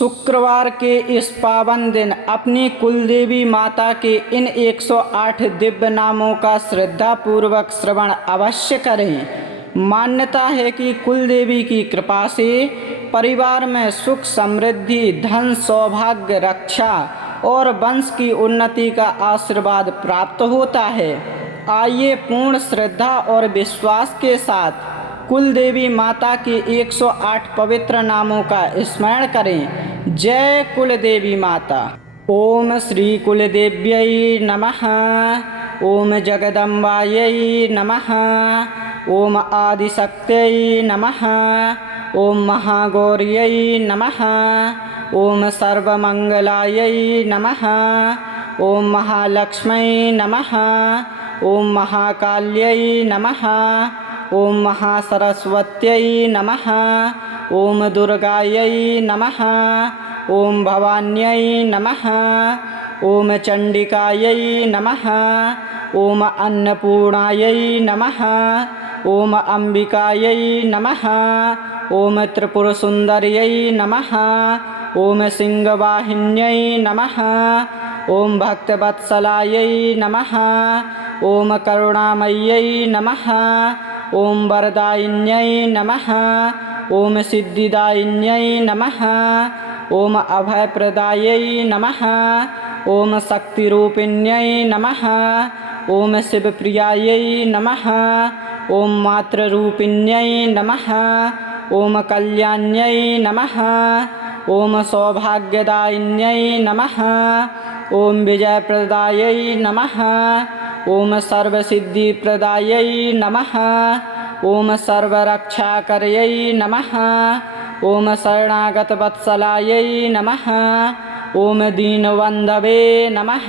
शुक्रवार के इस पावन दिन अपनी कुलदेवी माता के इन 108 दिव्य नामों का श्रद्धापूर्वक श्रवण अवश्य करें। मान्यता है कि कुलदेवी की कृपा से परिवार में सुख समृद्धि, धन, सौभाग्य, रक्षा और वंश की उन्नति का आशीर्वाद प्राप्त होता है। आइए पूर्ण श्रद्धा और विश्वास के साथ कुलदेवी माता के 108 पवित्र नामों का स्मरण करें। जय कुलदेवी माता। ओम श्री कुलदेव्यै नमः। ओम जगदम्बायै नमः। ओम आदिशक्त्यै नमः। ओम महागौर्यै नमः। ओम सर्वमंगलायै नमः। ओम महालक्ष्म्यै नमः। ओम महाकाल्यै नमः। ओम महासरस्वत्यै नमः। ओम दुर्गायै नमः। ओम भवान्यै नमः। ओम चंडिकायै नमः। ओम अन्नपूर्णायै नमः। ओम अंबिकायै नमः। ओम त्रिपुरसुंदर्यै नमः। ओम सिंहवाहिन्यै नमः। ओम भक्तवत्सलायै नमः। ओम करुणामय्यै नमः। ओम वरदायिन्यै नमः। ओम सिद्धिदायिन्यै नमः। ओम अभयप्रदायै नमः। ओम शक्तिरूपिण्यै नमः। ओम शिवप्रियायै नमः। ओम मातृरूपिण्यै नमः। ओम कल्याण्यै नमः। ओम सौभाग्यदायिन्यै नमः। ओम विजयप्रदायै नमः। ओम सर्वसिद्धिप्रदायै नमः। ओम सर्वरक्षाकर्यै नमः। ओम शरणागतवत्सलायै नमः। ओम दीनबन्धवे नमः।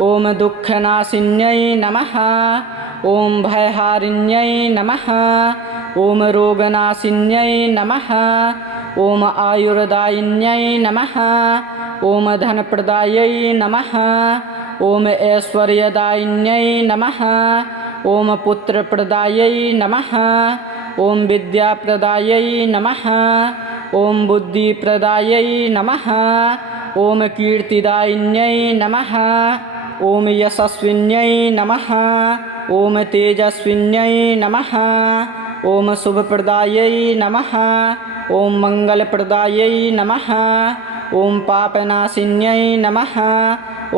ओम दुःखनाशिन्यै नमः। ओम भयहारिण्यै नमः। ओम रोगनाशिन्यै नमः। ओम आयुर्दायिन्यै नमः। ओम धनप्रदायै नमः। ओम ऐश्वर्यदायिन्यै नमः। ओम पुत्रप्रदायै नमः। ओम विद्याप्रदायै नमः। ओम बुद्धिप्रदायै नमः। ओम कीर्तिदायिन्यै नमः। ओम यशस्विन्यै नमः। ओम तेजस्विन्यै नमः। ओम शुभप्रदायै नमः। ओम मंगलप्रदायै नमः। ओम पापनाशिन्यै नमः।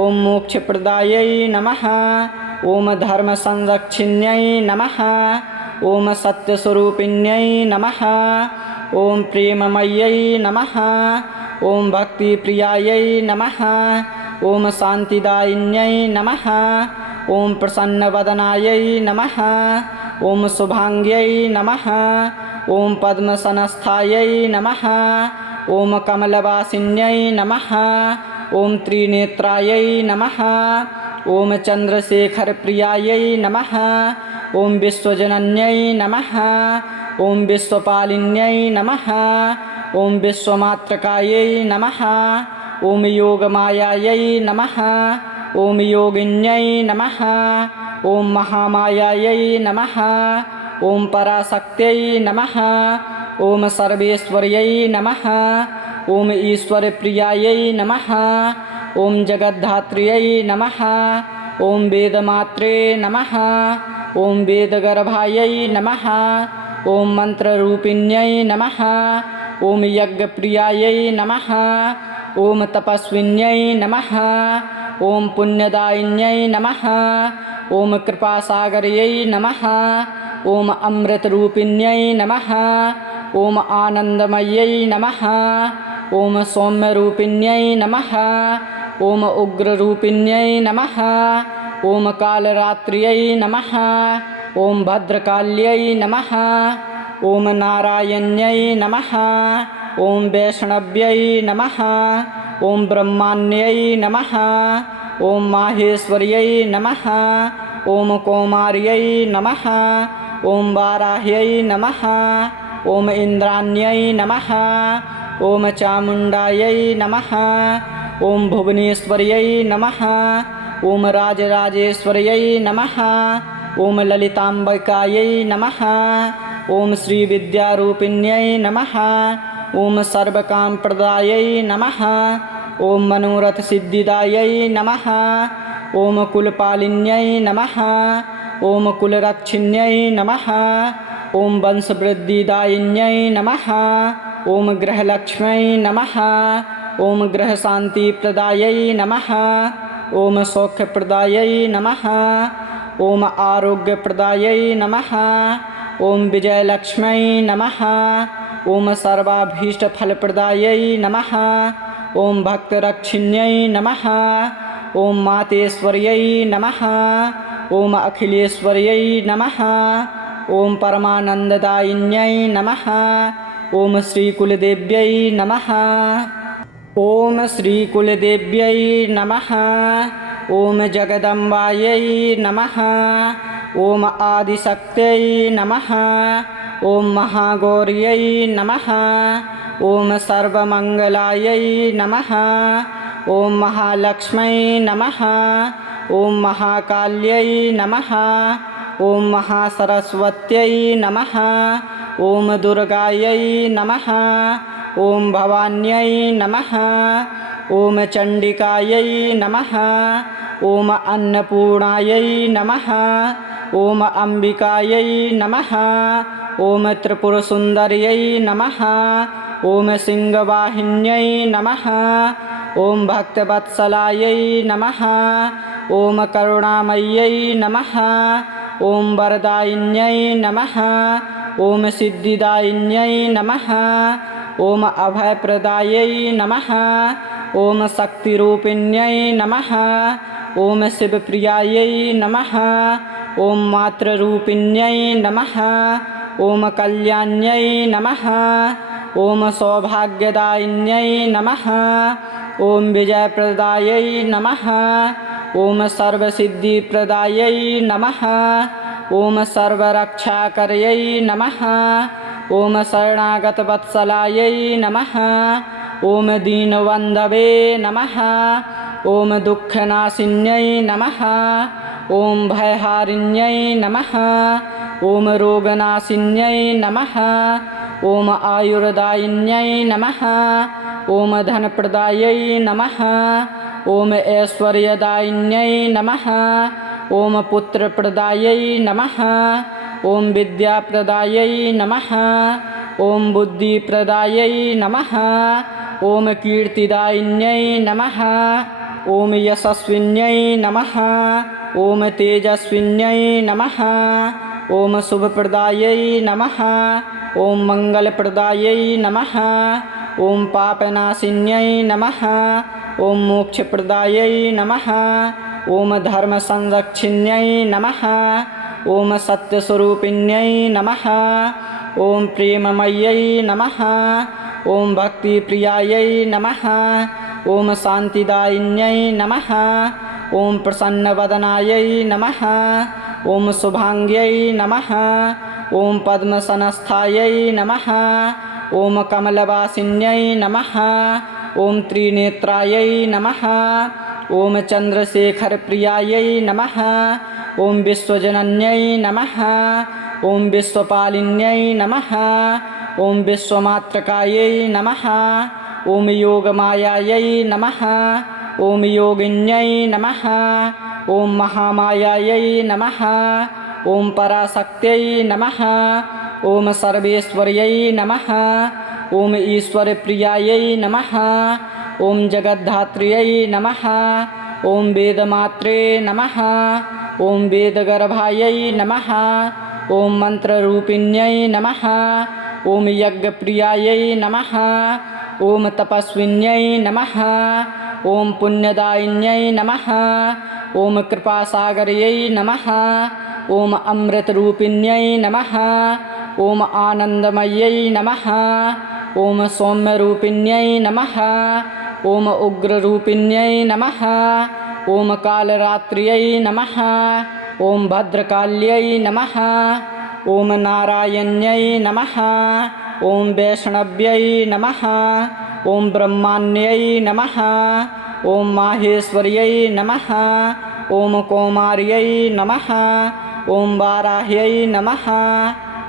ओम मोक्षप्रदायै नमः। ओम धर्मसंरक्षिण्यै नमः। ओम सत्यस्वरूपिण्यै नमः। ओम प्रेममय्यै नमः। ओम भक्तिप्रियायै नमः। ओम शान्तिदायिन्यै नमः। ओम प्रसन्नवदनायै नमः। ओम शुभांग्यै नमः। ओम पद्मसनस्थायै नमः। ओम कमलवासिन्यै नमः। ओम त्रिनेत्रायै नमः। ओम चंद्रशेखरप्रियायै नमः। ओम विश्वजनन्यै नमः। ओम विश्वपालिन्यै नमः। ओम विश्वमात्रकायै नमः। ओम योगमायायै नमः। ओम योगिन्यै नमः। ओम महामायायै नमः। ओम पराशक्त्यै नमः। ओम सर्वेश्वर्यै नमः। ओम ईश्वरप्रियायै नमः। ओम जगद्धात्र्यै नमः। ओम वेदमात्रे नमः। ओम वेदगर्भायै नमः। ओम मंत्ररूपिण्यै नमः। ओम यज्ञप्रियायै नमः। ओम तपस्विन्यै नमः। ओम पुण्यदायिन्यै नमः। ओम कृपासागर्यै नमः। ओम अमृतरूपिण्यै नमः। ओम आनन्दमय्यै नमः। ओम सौम्यरूपिण्यै नमः। ओम उग्ररूपिण्यै नमः। ओम कालरात्र्यै नमः। ओम भद्रकाल्यै नमः। ओम नारायण्यै नमः। ओम वैष्णव्यै नमः। ओम ब्रह्माण्यै नमः। ओम माहेश्वर्यै नमः। ओम कौमार्यै नमः। ओम वाराह्यै नमः। ओम इंद्राण्यै नमः। ओम चामुण्डायै नमः। ओम भुवनेश्वर्यै नमः। ओम राजराजेश्वर्यै नमः। ओम ललिताम्बिकायै नमः। ओम श्रीविद्यारूपिण्यै नमः। ओम सर्वकामप्रदायै नमः। ओम मनोरथसिद्धिदायै नमः। ओम कुलपालिन्यै नमः। ओम कुलरक्षिण्यै नमः। ओम वंशवृद्धिदायिन्यै नमः। ओम गृहलक्ष्म्यै नमः। ओम गृहशान्तिप्रदायै नमः। ओम सौख्यप्रदायै नमः। ओम आरोग्यप्रदायै नमः। ओम विजयलक्ष्म्यै नमः। ओम सर्वाभीष्टफलप्रदायै नमः। ओम भक्तरक्षिण्यै नमः। ओम मातेश्वर्यै नमः। ओम अखिलेश्वर्यै नमः। ओम परमानन्ददायिन्यै नमः। ओम श्रीकुलदेव्यै नमः। ओम श्रीकुलदेव्यै नमः। ओम जगदम्बायै नमः। ओम आदिशक्त्यै नमः। ओम महागौर्यै नमः। ओम सर्वमङ्गलायै नमः। ओम महालक्ष्म्यै नमः। ओम महाकाल्यै नमः। ओम महासरस्वत्यै नमः। ओम दुर्गायै नमः। ओम भवान्यै नमः। ओम चण्डिकायै नमः। ओम अन्नपूर्णायै नमः। ओम अम्बिकायै नमः। ओम त्रिपुरसुन्दर्यै नमः। ओम सिंहवाहिन्यै नमः। ओम भक्तवत्सलायै नमः। ओम करुणामय्यै नमः। ओम वरदायिन्यै नमः। ओम सिद्धिदायिन्यै नमः। ओम अभयप्रदायै नमः। ओम शक्तिरूपिण्यै नमः। ओम शिवप्रियायै नमः। ओम मातृरूपिण्यै नमः। ओम कल्याण्यै नमः। ओम सौभाग्यदायिन्यै नमः। ओम विजयप्रदायै नमः। ओम सर्वसिद्धिप्रदायै नमः। ओम सर्वरक्षाकर्यै नमः। ओम शरणागतवत्सलायै नमः। ओम दीनबन्धवे नमः। ओम दुःखनाशिन्यै नमः। ओम भयहारिण्यै नमः। ओम रोगनाशिन्यै नमः। ओम आयुर्दायिन्यै नमः। ओम धनप्रदायै नमः। ओम ऐश्वर्यदायिन्यै नमः। ओम पुत्रप्रदायै नमः। ओम विद्याप्रदायै नमः। ओम बुद्धिप्रदायै नमः। ओम कीर्तिदायिन्यै नमः। ओम यशस्विन्यै नमः। ओम तेजस्विन्यै नमः। ओम शुभप्रदायै नमः। ओम मङ्गलप्रदायै नमः। ओम पापनाशिन्यै नमः। ओम मोक्षप्रदायै नमः। ओम धर्मसंरक्षिण्यै नमः। ओम सत्यस्वरूपिण्यै नमः। ओम प्रेममय्यै नमः। ओम भक्तिप्रियायै नमः। ओम शान्तिदायिन्यै नमः। ओम प्रसन्नवदनायै नमः। ओम शुभाङ्ग्यै नमः। ओम पद्मसनस्थायै नमः। ओम कमलवासिन्यै नमः। ओम त्रिनेत्रायै नमः। ओम चन्द्रशेखरप्रियायै नमः। ओम विश्वजनन्यै नमः। ओम विश्वपालिन्यै नमः। ओम विश्वमात्रकायै नमः। ओम योगमायायै नमः। ओम योगिन्यै नमः। ओम महामायायै नमः। ओम पराशक्त्यै नमः। ओम सर्वेश्वर्यै नमः। ओम ईश्वरप्रियायै नमः। ओम जगद्धात्र्यै नमः। ओम वेदमात्रे नमः। ओम वेदगर्भायै नमः। ओम मन्त्ररूपिण्यै नमः। ओम यज्ञप्रियायै नमः। ओम तपस्विन्यै नमः। ओम पुण्यदायिन्यै नमः। ओम कृपासागर्यै नमः। ओम अमृतरूपिण्यै नमः। ओम आनन्दमय्यै नमः। ओम सौम्यरूपिण्यै नमः। ओम उग्ररूपिण्यै नमः। ओम कालरात्र्यै नमः। ओम भद्रकाल्यै नमः। ओम नारायण्यै नमः। ओम वैष्णव्यै नमः। ओम ब्रह्माण्यै नमः। ओम माहेश्वर्यै नमः। ओम कौमार्यै नमः। ओम वाराह्यै नमः।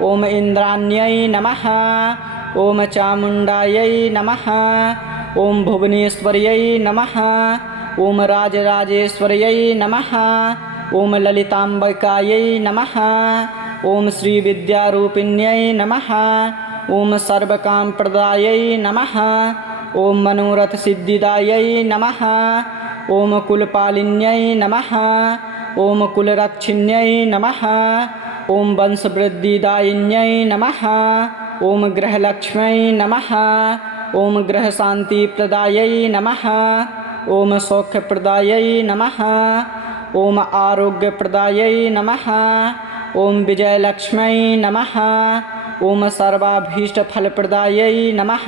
ओम इन्द्राण्यै नमः। ॐ चामुण्डायै नमः ॐ भुवनेश्वर्यै नमः ॐ राजराजेश्वर्यै नमः ॐ ललिताम्बिकायै नमः ॐ श्रीविद्यारूपिण्यै नमः ॐ सर्वकामप्रदायै नमः ॐ मनोरथसिद्धिदायै नमः ॐ कुलपालिन्यै नमः ॐ कुलरक्षिण्यै नमः ॐ वंशवृद्धिदायिन्यै नमः ॐ गृहलक्ष्म्यै नमः ॐ गृहशान्तिप्रदायै नमः ॐ सौख्यप्रदायै नमः ॐ आरोग्यप्रदायै नमः ॐ विजयलक्ष्म्यै नमः ॐ सर्वाभीष्टफलप्रदायै नमः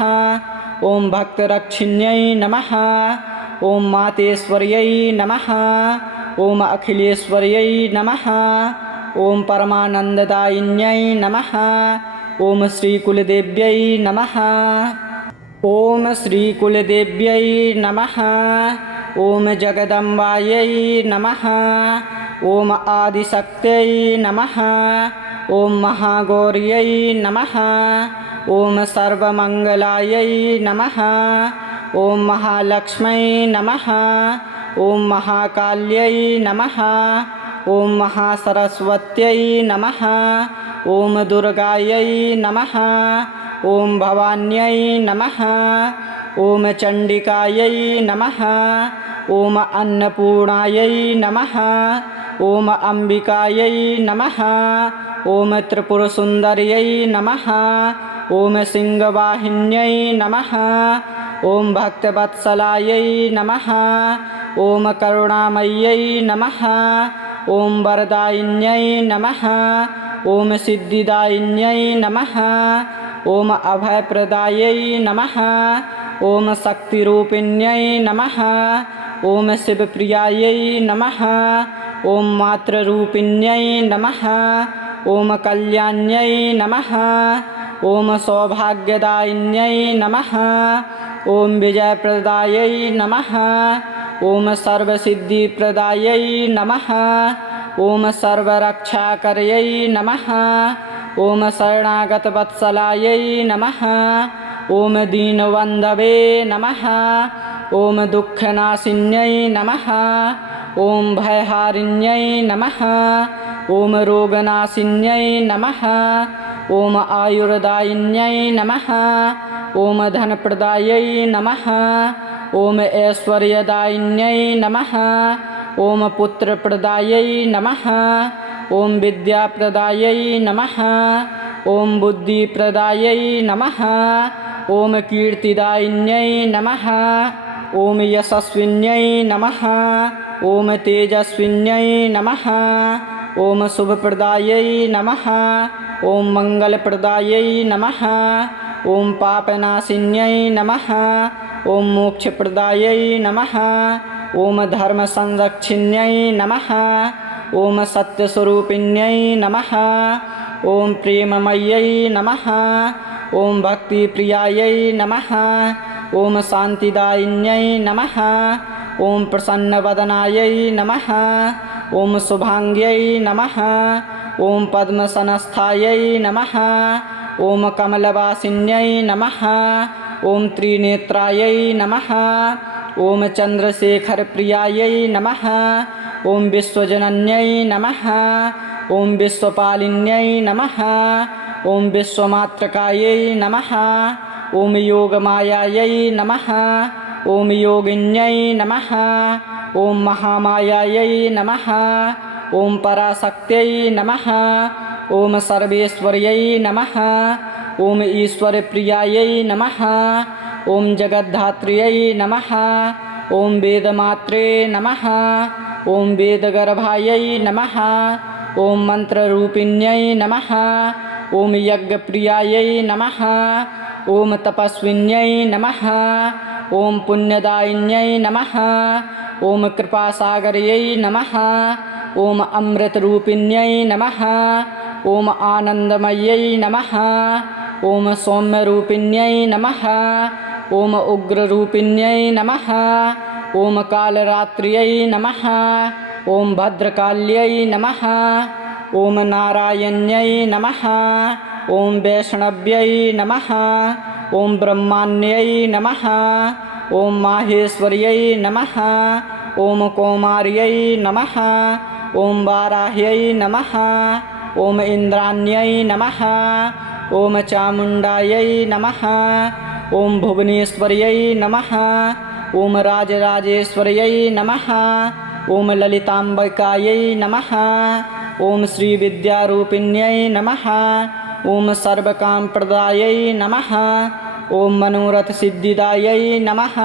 ॐ भक्तरक्षिण्यै नमः ॐ मातेश्वर्यै नमः ॐ अखिलेश्वर्यै नमः ॐ परमानन्ददायिन्यै नमः ॐ श्रीकुलदेव्यै नमः ॐ श्रीकुलदेव्यै नमः ॐ जगदम्बायै नमः ॐ आदिशक्त्यै नमः ॐ महागौर्यै नमः ॐ सर्वमङ्गलायै नमः ॐ महालक्ष्म्यै नमः ॐ महाकाल्यै नमः ॐ महासरस्वत्यै नमः ॐ दुर्गायै नमः ॐ भवान्यै नमः ॐ चण्डिकायै नमः ॐ अन्नपूर्णायै नमः ॐ अम्बिकायै नमः ॐ त्रिपुरसुन्दर्यै नमः ॐ सिंहवाहिन्यै नमः ॐ भक्तवत्सलायै नमः ॐ करुणामय्यै नमः ॐ वरदायिन्यै नमः ॐ सिद्धिदायिन्यै नमः ॐ अभयप्रदायै नमः ॐ शक्तिरूपिण्यै नमः ॐ शिवप्रियायै नमः ॐ मातृरूपिण्यै नमः ॐ कल्याण्यै नमः ॐ सौभाग्यदायिन्यै नमः ॐ विजयप्रदायै नमः ॐ सर्वसिद्धिप्रदायै नमः ॐ सर्वरक्षाकर्यै नमः ॐ शरणागतवत्सलायै नमः ॐ दीनबन्धवे नमः ॐ दुःखनाशिन्यै नमः ॐ भयहारिण्यै नमः ॐ रोगनाशिन्यै नमः ॐ आयुर्दायिन्यै नमः ॐ धनप्रदायै नमः ॐ ऐश्वर्यदायिन्यै नमः ॐ पुत्रप्रदायै नमः ॐ विद्याप्रदायै नमः ॐ बुद्धिप्रदायै नमः ॐ कीर्तिदायिन्यै नमः ॐ यशस्विन्यै नमः ॐ तेजस्विन्यै नमः ॐ शुभप्रदायै नमः ॐ मङ्गलप्रदायै नमः ॐ पापनाशिन्यै नमः ॐ मोक्षप्रदायै नमः ॐ धर्मसंरक्षिण्यै नमः ॐ सत्यस्वरूपिण्यै नमः ॐ प्रेममय्यै नमः ॐ भक्तिप्रियायै नमः ॐ शान्तिदायिन्यै नमः ॐ प्रसन्नवदनायै नमः ॐ शुभाङ्ग्यै नमः ॐ पद्मसनस्थायै नमः ॐ कमलवासिन्यै नमः ॐ त्रिनेत्रायै नमः ॐ चन्द्रशेखरप्रियायै नमः ॐ विश्वजनन्यै नमः ॐ विश्वपालिन्यै नमः ॐ विश्वमात्रकायै नमः ॐ योगमायायै नमः ॐ योगिन्यै नमः ॐ महामायायै नमः ॐ पराशक्त्यै नमः ॐ सर्वेश्वर्यै नमः ॐ ईश्वरप्रियायै नमः ॐ जगद्धात्र्यै नमः ॐ वेदमात्रे नमः ॐ वेदगर्भायै नमः ॐ मन्त्ररूपिण्यै नमः ॐ यज्ञप्रियायै नमः ॐ तपस्विन्यै नमः ॐ पुण्यदायिन्यै नमः ॐ कृपासागर्यै नमः ॐ अमृतरूपिण्यै नमः ॐ आनन्दमय्यै नमः ॐ सौम्यरूपिण्यै नमः ॐ उग्ररूपिण्यै नमः ॐ कालरात्र्यै नमः ॐ भद्रकाल्यै नमः ॐ नारायण्यै नमः ॐ वैष्णव्यै नमः ॐ ब्रह्माण्यै नमः ॐ माहेश्वर्यै नमः ॐ कौमार्यै नमः ॐ वाराह्यै नमः ॐ इन्द्राण्यै नमः ॐ चामुण्डायै नमः ॐ भुवनेश्वर्यै नमः ॐ राजराजेश्वर्यै नमः ॐ ललिताम्बिकायै नमः ॐ श्रीविद्यारूपिण्यै नमः ॐ सर्वकामप्रदायै नमः ॐ मनोरथसिद्धिदायै नमः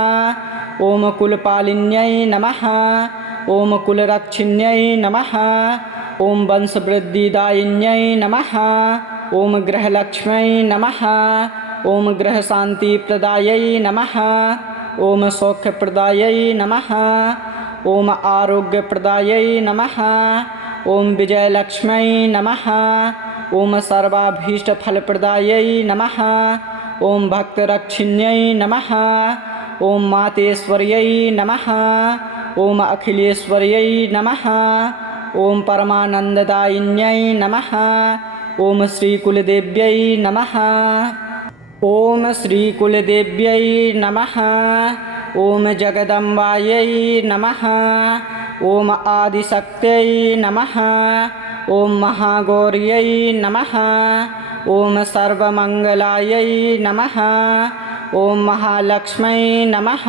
ॐ कुलपालिन्यै नमः ॐ कुलरक्षिण्यै नमः ॐ वंशवृद्धिदायिन्यै नमः ॐ गृहलक्ष्म्यै नमः ॐ गृहशान्तिप्रदायै नमः ॐ सौख्यप्रदायै नमः ॐ आरोग्यप्रदायै नमः ॐ विजयलक्ष्म्यै नमः ॐ सर्वाभीष्टफलप्रदायै नमः ॐ भक्तरक्षिण्यै नमः ॐ मातेश्वर्यै नमः ॐ अखिलेश्वर्यै नमः ॐ परमानन्ददायिन्यै नमः ॐ श्रीकुलदेव्यै नमः ॐ श्रीकुलदेव्यै नमः ॐ जगदम्बायै नमः ॐ आदिशक्त्यै नमः ॐ महागौर्यै नमः ॐ सर्वमङ्गलायै नमः ॐ महालक्ष्म्यै नमः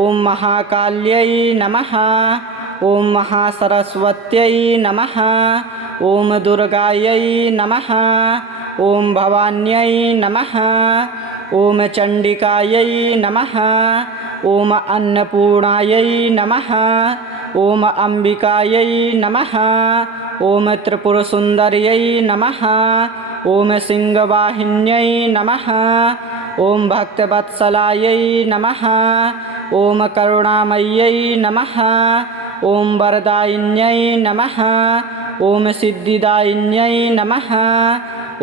ॐ महाकाल्यै नमः ॐ महासरस्वत्यै नमः ॐ दुर्गायै नमः ॐ भवान्यै नमः ॐ चण्डिकायै नमः ॐ अन्नपूर्णायै नमः ॐ अम्बिकायै नमः ॐ त्रिपुरसुन्दर्यै नमः ॐ सिंहवाहिन्यै नमः ॐ भक्तवत्सलायै नमः ॐ करुणामय्यै नमः ॐ वरदायिन्यै नमः ॐ सिद्धिदायिन्यै नमः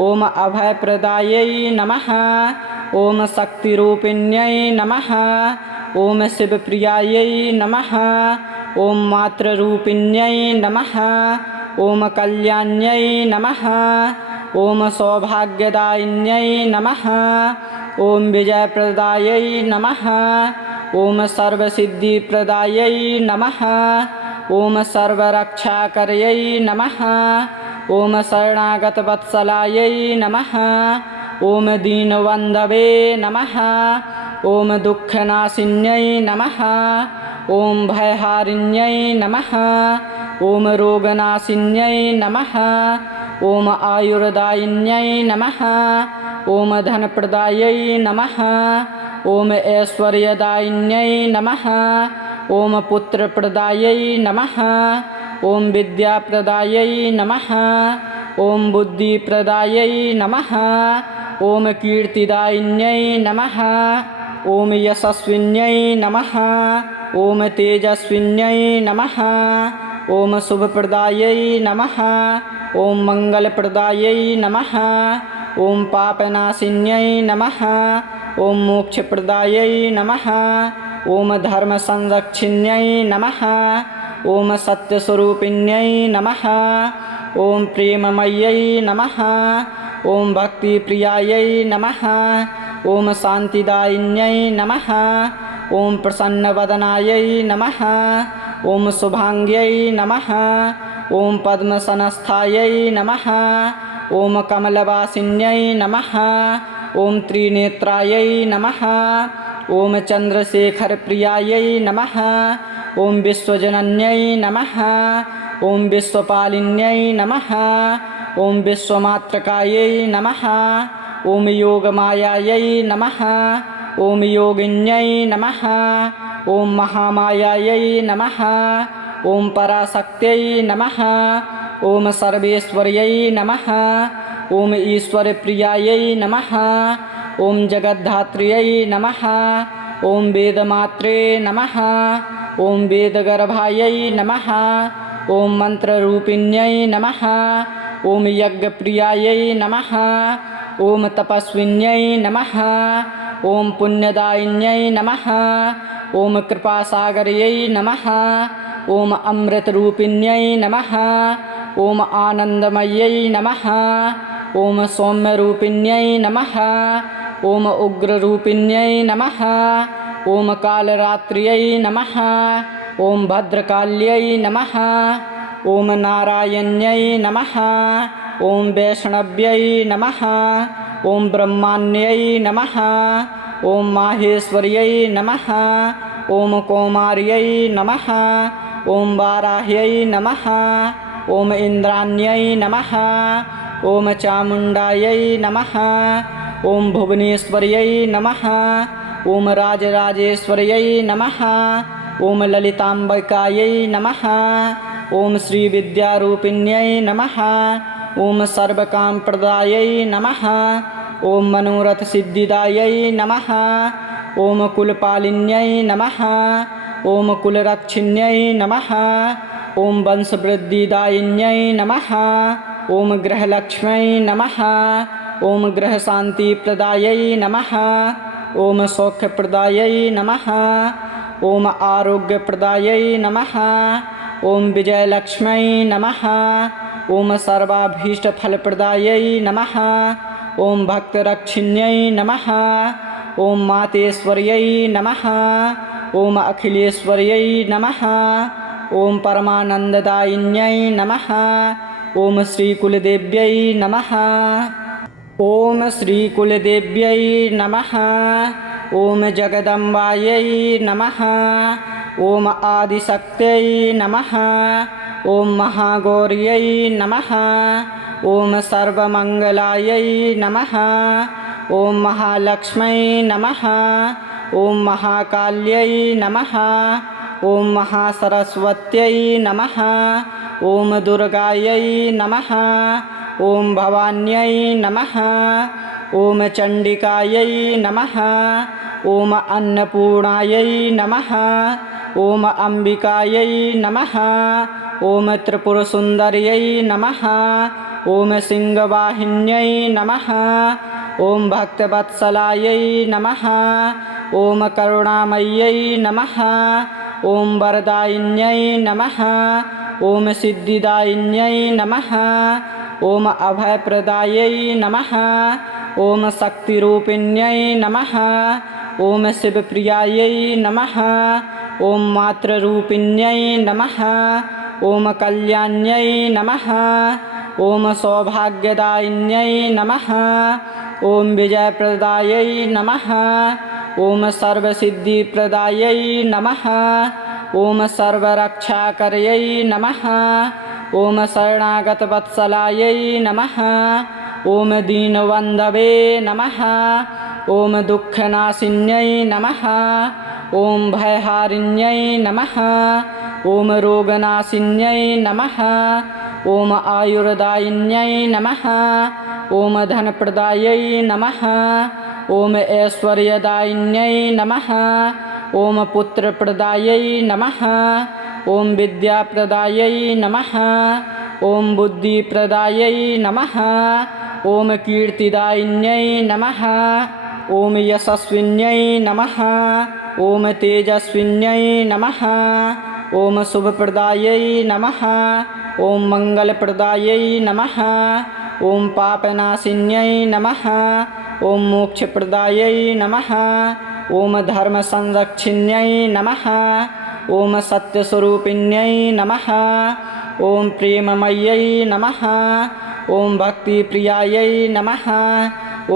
ॐ अभयप्रदायै नमः ॐ शक्तिरूपिण्यै नमः ॐ शिवप्रियायै नमः ॐ मातृरूपिण्यै नमः ॐ कल्याण्यै नमः ॐ सौभाग्यदायिन्यै नमः ॐ विजयप्रदायै नमः ॐ सर्वसिद्धिप्रदायै नमः ॐ सर्वरक्षाकर्यै नमः ॐ शरणागतवत्सलायै नमः ॐ दीनबन्धवे नमः ॐ दुःखनाशिन्यै नमः ॐ भयहारिण्यै नमः ॐ रोगनाशिन्यै नमः ॐ आयुर्दायिन्यै नमः ॐ धनप्रदायै नमः ॐ ऐश्वर्यदायिन्यै नमः ॐ पुत्रप्रदायै नमः ॐ विद्याप्रदायै नमः ॐ बुद्धिप्रदायै नमः ॐ कीर्तिदायिन्यै नमः ॐ यशस्विन्यै नमः ॐ तेजस्विन्यै नमः ॐ शुभप्रदायै नमः ॐ मङ्गलप्रदायै नमः ॐ पापनाशिन्यै नमः ॐ मोक्षप्रदायै नमः ॐ धर्मसंरक्षिण्यै नमः ॐ सत्यस्वरूपिण्यै नमः ॐ प्रेममय्यै नमः ॐ भक्तिप्रियायै नमः ॐ शान्तिदायिन्यै नमः ॐ प्रसन्नवदनायै नमः ॐ शुभाङ्ग्यै नमः ॐ पद्मसनस्थायै नमः ॐ कमलवासिन्यै नमः ॐ त्रिनेत्रायै नमः ॐ चन्द्रशेखरप्रियायै नमः ॐ विश्वजनन्यै नमः ॐ विश्वपालिन्यै नमः ॐ विश्वमात्रकायै नमः ॐ योगमायायै नमः ॐ योगिन्यै नमः ॐ महामायायै नमः ॐ पराशक्त्यै नमः ॐ सर्वेश्वर्यै नमः ॐ ईश्वरप्रियायै नमः ॐ जगद्धात्र्यै नमः ॐ वेदमात्रे नमः ॐ वेदगर्भायै नमः ॐ मन्त्ररूपिण्यै नमः ॐ यज्ञप्रियायै नमः ॐ तपस्विन्यै नमः ॐ पुण्यदायिन्यै नमः ॐ कृपासागर्यै नमः ॐ अमृतरूपिण्यै नमः ॐ आनन्दमय्यै नमः ॐ सौम्यरूपिण्यै नमः ॐ उग्ररूपिण्यै नमः ॐ कालरात्र्यै नमः ॐ भद्रकाल्यै नमः ॐ नारायण्यै नमः ॐ वैष्णव्यै नमः ॐ ब्रह्माण्यै नमः ॐ माहेश्वर्यै नमः ॐ कौमार्यै नमः ॐ वाराह्यै नमः ॐ इन्द्राण्यै नमः ॐ चामुण्डायै नमः ॐ भुवनेश्वर्यै नमः ॐ राजराजेश्वर्यै नमः ॐ ललिताम्बिकायै नमः ॐ श्रीविद्यारूपिण्यै नमः ॐ सर्वकामप्रदायै नमः ॐ मनोरथसिद्धिदायै नमः ॐ कुलपालिन्यै नमः ॐ कुलरक्षिण्यै नमः ॐ वंशवृद्धिदायिन्यै नमः ॐ गृहलक्ष्म्यै नमः ॐ गृहशान्तिप्रदायै नमः ॐ सौख्यप्रदायै नमः ॐ आरोग्यप्रदायै नमः ॐ विजयलक्ष्म्यै नमः ॐ सर्वाभीष्टफलप्रदायै नमः ॐ भक्तरक्षिण्यै नमः ॐ मातेश्वर्यै नमः ॐ अखिलेश्वर्यै नमः ॐ परमानन्ददायिन्यै नमः ॐ श्रीकुलदेव्यै नमः ॐ श्रीकुलदेव्यै नमः ॐ जगदम्बायै नमः ॐ आदिशक्त्यै नमः ॐ महागौर्यै नमः ॐ सर्वमङ्गलायै नमः ॐ महालक्ष्म्यै नमः ॐ महाकाल्यै नमः ॐ महासरस्वत्यै नमः ॐ दुर्गायै नमः ॐ भवान्यै नमः ॐ चण्डिकायै नमः ॐ अन्नपूर्णायै नमः ॐ अम्बिकायै नमः ॐ त्रिपुरसुन्दर्यै नमः ॐ सिंहवाहिन्यै नमः ॐ भक्तवत्सलायै नमः ॐ करुणामय्यै नमः ॐ वरदायिन्यै नमः ॐ सिद्धिदायिन्यै नमः ॐ अभयप्रदायै नमः ॐ शक्तिरूपिण्यै नमः ॐ शिवप्रियायै नमः ॐ मातृरूपिण्यै नमः ॐ कल्याण्यै नमः ॐ सौभाग्यदायिन्यै नमः ॐ विजयप्रदायै नमः ॐ सर्वसिद्धिप्रदायै नमः ॐ सर्वरक्षाकर्यै नमः ॐ शरणागतवत्सलायै नमः ॐ दीनबन्धवे नमः ॐ दुःखनाशिन्यै नमः ॐ भयहारिण्यै नमः ॐ रोगनाशिन्यै नमः ॐ आयुर्दायिन्यै नमः ॐ धनप्रदायै नमः ॐ ऐश्वर्यदायिन्यै नमः ॐ पुत्रप्रदायै नमः ॐ विद्याप्रदायै नमः ॐ बुद्धिप्रदायै नमः ॐ कीर्तिदायिन्यै नमः ॐ यशस्विन्यै नमः ॐ तेजस्विन्यै नमः ॐ शुभप्रदायै नमः ॐ मङ्गलप्रदायै नमः ॐ पापनाशिन्यै नमः ॐ मोक्षप्रदायै नमः ॐ धर्मसंरक्षिण्यै नमः ॐ सत्यस्वरूपिण्यै नमः ॐ प्रेममय्यै नमः ॐ भक्तिप्रियायै नमः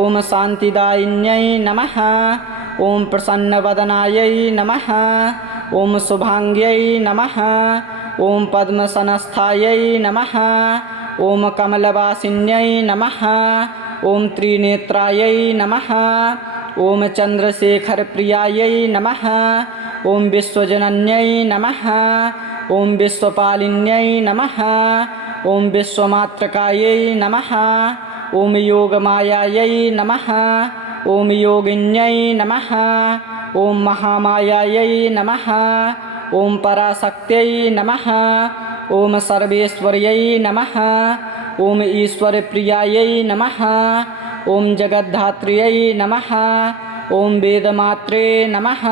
ॐ शान्तिदायिन्यै नमः ॐ प्रसन्नवदनायै नमः ॐ शुभाङ्ग्यै नमः ॐ पद्मसनस्थायै नमः ॐ कमलवासिन्यै नमः ॐ त्रिनेत्रायै नमः ॐ चन्द्रशेखरप्रियायै नमः ॐ विश्वजनन्यै नमः ॐ विश्वपालिन्यै नमः ॐ विश्वमात्रकायै नमः ॐ योगमायायै नमः ॐ योगिन्यै नमः ॐ महामायायै नमः ॐ पराशक्त्यै नमः ॐ सर्वेश्वर्यै नमः ॐ ईश्वरप्रियायै नमः ॐ जगद्धात्र्यै नमः ॐ वेदमात्रे नमः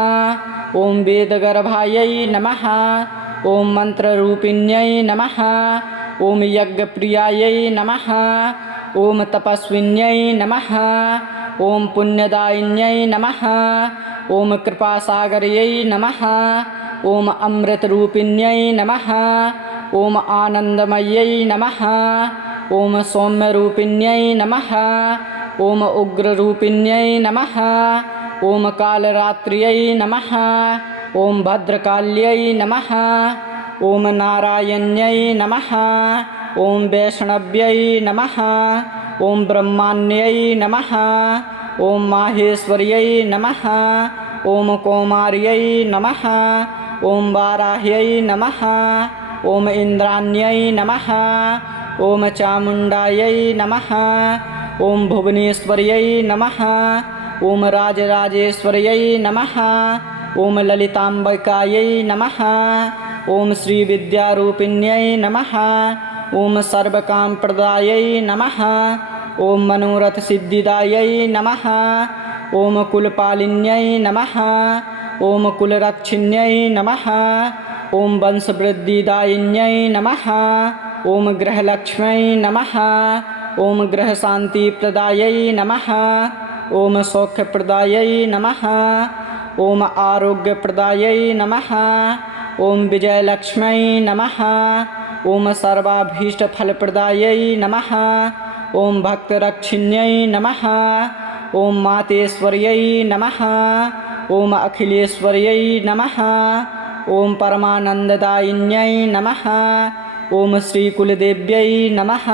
ॐ वेदगर्भायै नमः ॐ मन्त्ररूपिण्यै नमः ॐ यज्ञप्रियायै नमः ॐ तपस्विन्यै नमः ॐ पुण्यदायिन्यै नमः ॐ कृपासागर्यै नमः ॐ अमृतरूपिण्यै नमः ॐ आनन्दमय्यै नमः ॐ सौम्यरूपिण्यै नमः ॐ उग्ररूपिण्यै नमः ॐ कालरात्र्यै नमः ॐ भद्रकाल्यै नमः ॐ नारायण्यै नमः ॐ वैष्णव्यै नमः ॐ ब्रह्माण्यै नमः ॐ माहेश्वर्यै नमः ॐ कौमार्यै नमः ॐ वाराह्यै नमः ॐ इन्द्राण्यै नमः ॐ चामुण्डायै नमः ॐ भुवनेश्वर्यै नमः ॐ राजराजेश्वर्यै नमः ॐ ललिताम्बिकायै नमः ॐ श्रीविद्यारूपिण्यै नमः ॐ सर्वकामप्रदायै नमः ॐ मनोरथसिद्धिदायै नमः ॐ कुलपालिन्यै नमः ॐ कुलरक्षिण्यै नमः ॐ वंशवृद्धिदायिन्यै नमः ॐ गृहलक्ष्म्यै नमः ॐ गृहशान्तिप्रदायै नमः ॐ सौख्यप्रदायै नमः ॐ आरोग्यप्रदायै नमः ॐ विजयलक्ष्म्यै नमः ॐ सर्वाभीष्टफलप्रदायै नमः ॐ भक्तरक्षिण्यै नमः ॐ मातेश्वर्यै नमः ॐ अखिलेश्वर्यै नमः ॐ परमानन्ददायिन्यै नमः ॐ श्रीकुलदेव्यै नमः।